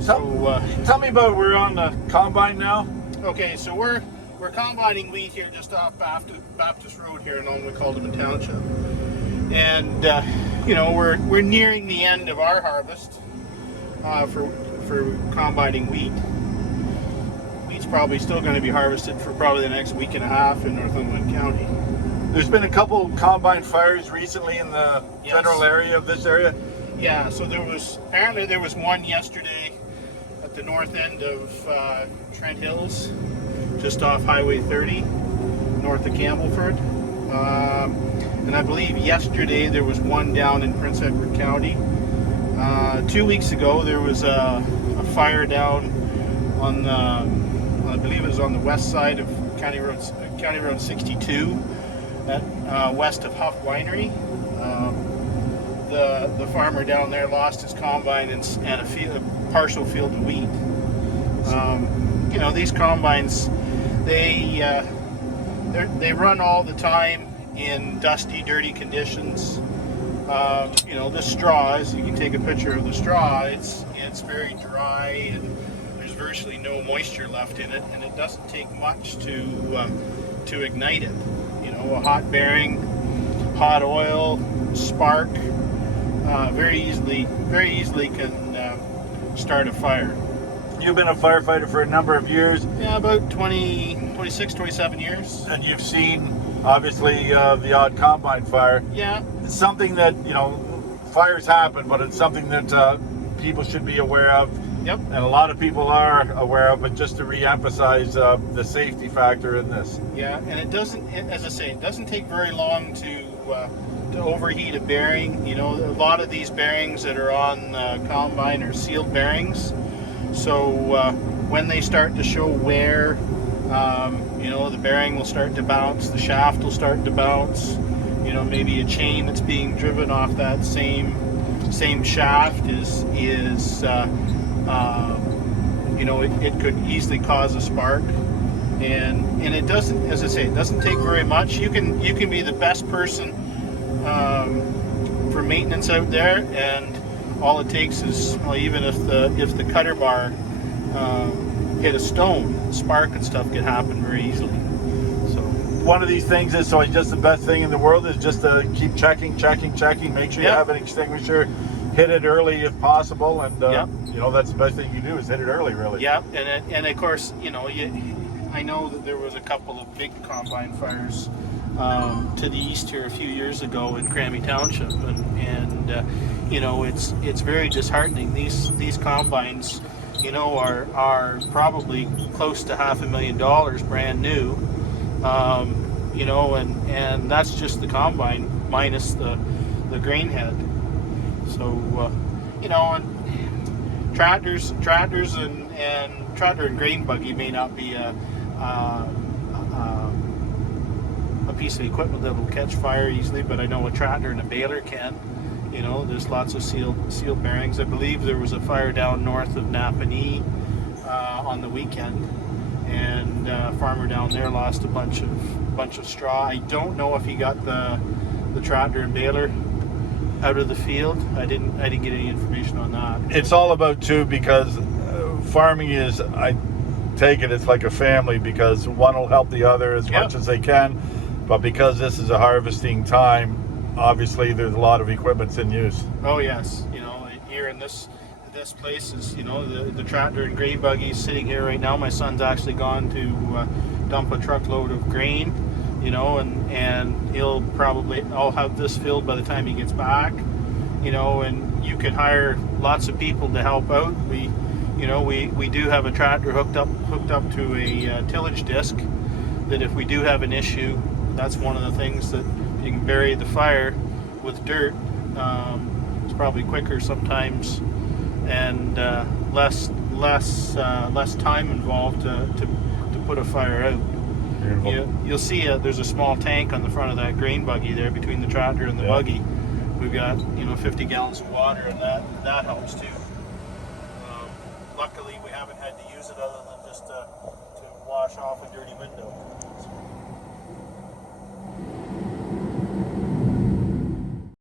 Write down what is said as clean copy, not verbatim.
So tell me about, we're on the combine now. Okay, so we're combining wheat here just off Baptist Road here in Only Calderman Township, and you know, we're nearing the end of our harvest for combining wheat. Wheat's probably still going to be harvested for probably the next week and a half in Northumberland County. There's been a couple combine fires recently in the general area of this area. Yeah, so apparently there was one yesterday at the north end of Trent Hills, just off Highway 30, north of Campbellford. And I believe yesterday there was one down in Prince Edward County. 2 weeks ago there was a fire down on I believe it was on the west side of County Road 62, at west of Huff Winery. The farmer down there lost his combine and a partial field of wheat. You know, these combines, they run all the time in dusty, dirty conditions. You know, the straws, you can take a picture of the straw, it's very dry and there's virtually no moisture left in it, and it doesn't take much to ignite it. You know, a hot bearing, hot oil, spark, very easily can start a fire. You've been a firefighter for a number of years. Yeah, about 26, 27 years. And you've seen, obviously, the odd combine fire. Yeah. It's something that, you know, fires happen, but it's something that people should be aware of. Yep. And a lot of people are aware of, but just to re-emphasize the safety factor in this. Yeah, and it doesn't, as I say, it doesn't take very long to overheat a bearing. You know, a lot of these bearings that are on combine are sealed bearings. So when they start to show wear, you know, the bearing will start to bounce, the shaft will start to bounce. You know, maybe a chain that's being driven off that same shaft is you know, it could easily cause a spark. And it doesn't, as I say, it doesn't take very much. You can be the best person for maintenance out there, and all it takes is, well, even if the cutter bar hit a stone, spark and stuff can happen very easily. So one of these things is, so just the best thing in the world is just to keep checking, make sure you have an extinguisher, hit it early if possible, and you know, that's the best thing you do is hit it early, really. Yeah, and of course, you know, I know that there was a couple of big combine fires to the east here a few years ago in Crammy Township, and you know, it's very disheartening. These combines, you know, are probably close to $500,000 brand new. You know, and that's just the combine minus the grain head. So you know, and tractors and tractor and grain buggy may not be a piece of equipment that will catch fire easily, but I know a tractor and a baler can. You know, there's lots of sealed bearings. I believe there was a fire down north of Napanee on the weekend, and a farmer down there lost a bunch of straw. I don't know if he got the tractor and baler out of the field. I didn't get any information on that. It's all about too, because farming is, I take it's like a family, because one will help the other as much as they can, but because this is a harvesting time, obviously there's a lot of equipment's in use. Oh yes, you know, here in this place is, you know, the tractor and grain buggy is sitting here right now. My son's actually gone to dump a truckload of grain, you know, and I'll have this filled by the time he gets back, you know, and you can hire lots of people to help out. We do have a tractor hooked up to a tillage disc, that if we do have an issue, that's one of the things that you can bury the fire with dirt. It's probably quicker sometimes, and less time involved to put a fire out. You'll see there's a small tank on the front of that grain buggy there between the tractor and the buggy. We've got, you know, 50 gallons of water, and that helps too. Luckily, we haven't had to use it other than just to wash off a dirty window.